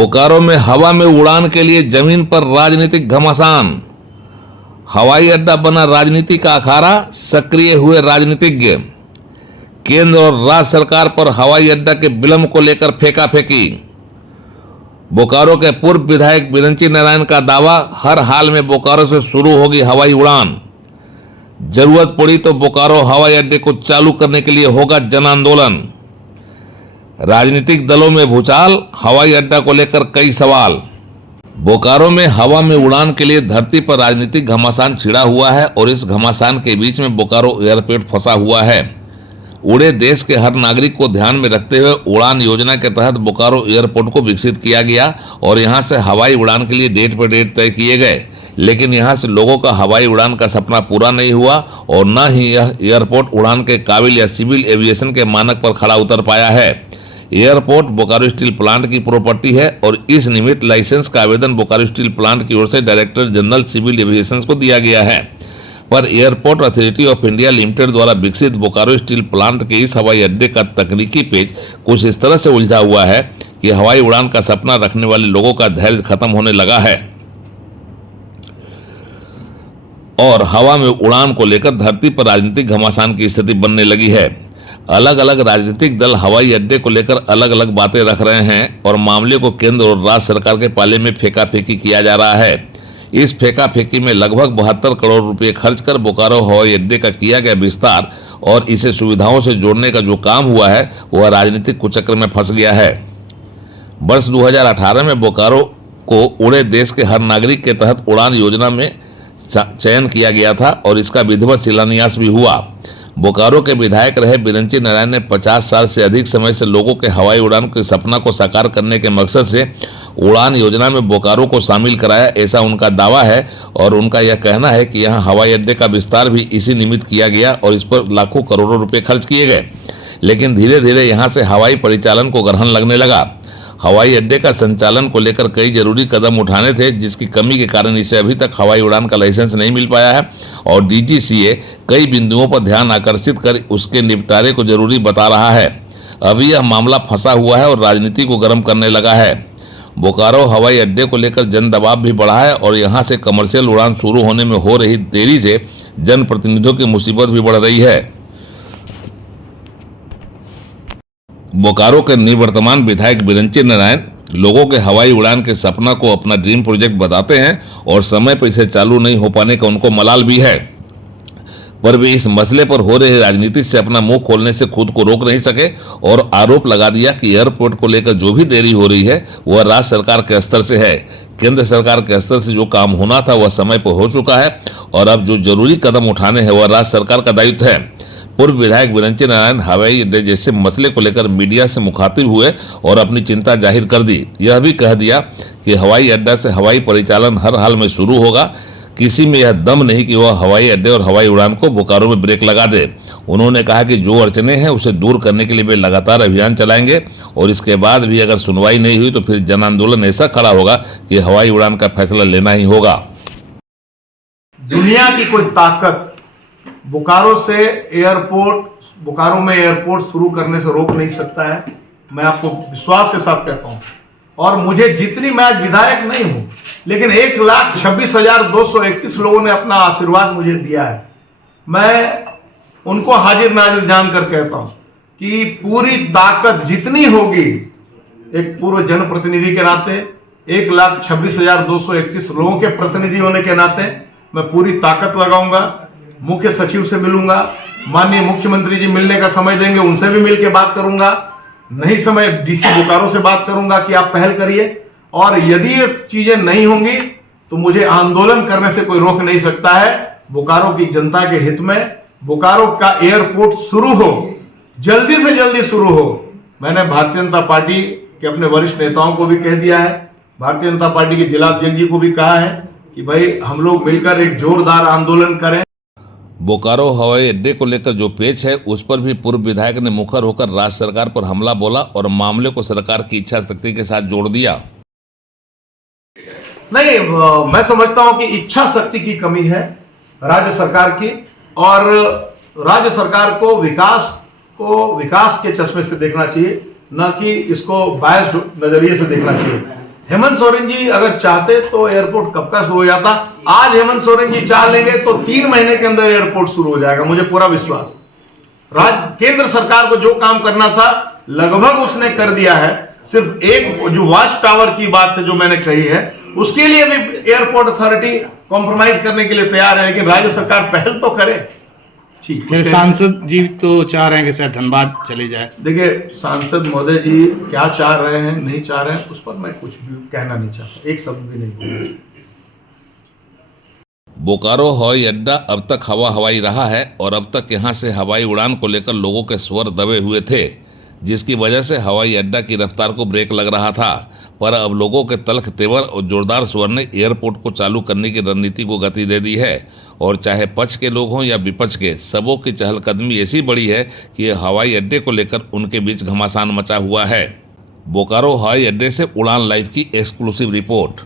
बोकारो में हवा में उड़ान के लिए जमीन पर राजनीतिक घमासान। हवाई अड्डा बना राजनीति का अखाड़ा, सक्रिय हुए राजनीतिज्ञ। केंद्र और राज्य सरकार पर हवाई अड्डा के विलंब को लेकर फेंकाफेंकी। बोकारो के पूर्व विधायक बिरंची नारायण का दावा, हर हाल में बोकारो से शुरू होगी हवाई उड़ान। जरूरत पड़ी तो बोकारो हवाई अड्डे को चालू करने के लिए होगा जन आंदोलन। राजनीतिक दलों में भूचाल, हवाई अड्डा को लेकर कई सवाल। बोकारो में हवा में उड़ान के लिए धरती पर राजनीतिक घमासान छिड़ा हुआ है और इस घमासान के बीच में बोकारो एयरपोर्ट फंसा हुआ है। उड़े देश के हर नागरिक को ध्यान में रखते हुए उड़ान योजना के तहत बोकारो एयरपोर्ट को विकसित किया गया और यहां से हवाई उड़ान के लिए डेट पर डेट तय किए गए, लेकिन यहां से लोगों का हवाई उड़ान का सपना पूरा नहीं हुआ और न ही यह एयरपोर्ट उड़ान के काबिल या सिविल एविएशन के मानक पर खड़ा उतर पाया है। एयरपोर्ट बोकारो स्टील प्लांट की प्रॉपर्टी है और इस निमित्त लाइसेंस का आवेदन बोकारो स्टील प्लांट की ओर से डायरेक्टर जनरल सिविल एविएशन को दिया गया है, पर airport authority of India limited द्वारा विकसित बोकारो स्टील प्लांट के इस हवाई अड्डे का तकनीकी पेज कुछ इस तरह से उलझा हुआ है कि हवाई उड़ान का सपना रखने वाले लोगों का धैर्य खत्म होने लगा है और हवा में उड़ान को लेकर धरती पर राजनीतिक घमासान की स्थिति बनने लगी है। अलग अलग राजनीतिक दल हवाई अड्डे को लेकर अलग अलग बातें रख रहे हैं और मामले को केंद्र और राज्य सरकार के पाले में फेंकाफेंकी किया जा रहा है। इस फेंकाफेंकी में लगभग 72 करोड़ रुपए खर्च कर बोकारो हवाई अड्डे का किया गया विस्तार और इसे सुविधाओं से जोड़ने का जो काम हुआ है वह राजनीतिक कुचक्र में फंस गया है। वर्ष 2018 में बोकारो को उड़े देश के हर नागरिक के तहत उड़ान योजना में चयन किया गया था और इसका विधिवत शिलान्यास भी हुआ। बोकारो के विधायक रहे बिरंची नारायण ने 50 साल से अधिक समय से लोगों के हवाई उड़ान के सपना को साकार करने के मकसद से उड़ान योजना में बोकारो को शामिल कराया, ऐसा उनका दावा है और उनका यह कहना है कि यहां हवाई अड्डे का विस्तार भी इसी निमित्त किया गया और इस पर लाखों करोड़ों रुपए खर्च किए गए, लेकिन धीरे धीरे यहां से हवाई परिचालन को ग्रहण लगने लगा। हवाई अड्डे का संचालन को लेकर कई जरूरी कदम उठाने थे, जिसकी कमी के कारण इसे अभी तक हवाई उड़ान का लाइसेंस नहीं मिल पाया है और डीजीसीए कई बिंदुओं पर ध्यान आकर्षित कर उसके निपटारे को जरूरी बता रहा है। अभी यह मामला फंसा हुआ है और राजनीति को गर्म करने लगा है। बोकारो हवाई अड्डे को लेकर जन दबाव भी बढ़ा है और यहाँ से कमर्शियल उड़ान शुरू होने में हो रही देरी से जनप्रतिनिधियों की मुसीबत भी बढ़ रही है। बोकारो के निवर्तमान विधायक बिरंची नारायण लोगों के हवाई उड़ान के सपना को अपना ड्रीम प्रोजेक्ट बताते हैं और समय पर इसे चालू नहीं हो पाने का उनको मलाल भी है, पर वे इस मसले पर हो रही राजनीति से अपना मुंह खोलने से खुद को रोक नहीं सके और आरोप लगा दिया कि एयरपोर्ट को लेकर जो भी देरी हो रही है वह राज्य सरकार के स्तर से है। केंद्र सरकार के स्तर से जो काम होना था वह समय पर हो चुका है और अब जो जरूरी कदम उठाने हैं वह राज्य सरकार का दायित्व है। पूर्व विधायक बिरंची नारायण हवाई अड्डे जैसे मसले को लेकर मीडिया से मुखातिब हुए और अपनी चिंता जाहिर कर दी। यह भी कह दिया कि हवाई अड्डा से हवाई परिचालन हर हाल में शुरू होगा, किसी में यह दम नहीं कि वह हवाई अड्डे और हवाई उड़ान को बोकारो में ब्रेक लगा दे। उन्होंने कहा कि जो अड़चने हैं उसे दूर करने के लिए वे लगातार अभियान चलाएंगे और इसके बाद भी अगर सुनवाई नहीं हुई तो फिर जन आंदोलन ऐसा खड़ा होगा कि हवाई उड़ान का फैसला लेना ही होगा। दुनिया की कोई ताकत बोकारो में एयरपोर्ट शुरू करने से रोक नहीं सकता है। मैं आपको विश्वास के साथ कहता हूं और मुझे जितनी, मैं आज विधायक नहीं हूं लेकिन 1,26,231 लोगों ने अपना आशीर्वाद मुझे दिया है। मैं उनको हाजिर नाजिर जानकर कहता हूं कि पूरी ताकत जितनी होगी, एक पूर्व जनप्रतिनिधि के नाते 1,26,231 लोगों के प्रतिनिधि होने के नाते मैं पूरी ताकत लगाऊंगा। मुख्य सचिव से मिलूंगा, माननीय मुख्यमंत्री जी मिलने का समय देंगे, उनसे भी मिलकर बात करूंगा। नहीं समय डीसी बोकारो से बात करूंगा कि आप पहल करिए और यदि ये चीजें नहीं होंगी तो मुझे आंदोलन करने से कोई रोक नहीं सकता है। बोकारो की जनता के हित में बोकारो का एयरपोर्ट शुरू हो, जल्दी से जल्दी शुरू हो। मैंने भारतीय जनता पार्टी के अपने वरिष्ठ नेताओं को भी कह दिया है, भारतीय जनता पार्टी के जिला अध्यक्ष जी को भी कहा है कि भाई हम लोग मिलकर एक जोरदार आंदोलन करें। बोकारो हवाई अड्डे को लेकर जो पेच है उस पर भी पूर्व विधायक ने मुखर होकर राज्य सरकार पर हमला बोला और मामले को सरकार की इच्छा शक्ति के साथ जोड़ दिया। नहीं, मैं समझता हूं कि इच्छा शक्ति की कमी है राज्य सरकार की और राज्य सरकार को विकास के चश्मे से देखना चाहिए, न कि इसको बायस्ड नजरिए से देखना चाहिए। हेमंत सोरेन जी अगर चाहते तो एयरपोर्ट कब का शुरू हो जाता। आज हेमंत सोरेन जी चाह लेंगे तो 3 महीने के अंदर एयरपोर्ट शुरू हो जाएगा, मुझे पूरा विश्वास। केंद्र सरकार को जो काम करना था लगभग उसने कर दिया है। सिर्फ एक जो वॉच टावर की बात है जो मैंने कही है, उसके लिए भी एयरपोर्ट अथॉरिटी कॉम्प्रोमाइज करने के लिए तैयार है, लेकिन राज्य सरकार पहल तो करे। ठीक है। सांसद जी तो चाह रहे हैं कि शायद धनबाद चले जाए। देखिए, सांसद महोदय जी क्या चाह रहे हैं नहीं चाह रहे हैं उस पर मैं कुछ भी कहना नहीं चाहता, एक शब्द भी नहीं बोलना। बोकारो हवाई अड्डा अब तक हवाई रहा है और अब तक यहां से हवाई उड़ान को लेकर लोगों के स्वर दबे हुए थे, जिसकी वजह से हवाई अड्डा की रफ्तार को ब्रेक लग रहा था। पर अब लोगों के तल्ख तेवर और जोरदार स्वर ने एयरपोर्ट को चालू करने की रणनीति को गति दे दी है। और चाहे पक्ष के लोग हों या विपक्ष के, सबों की चहलकदमी ऐसी बड़ी है कि यह हवाई अड्डे को लेकर उनके बीच घमासान मचा हुआ है। बोकारो हवाई अड्डे से उड़ान लाइव की एक्सक्लूसिव रिपोर्ट।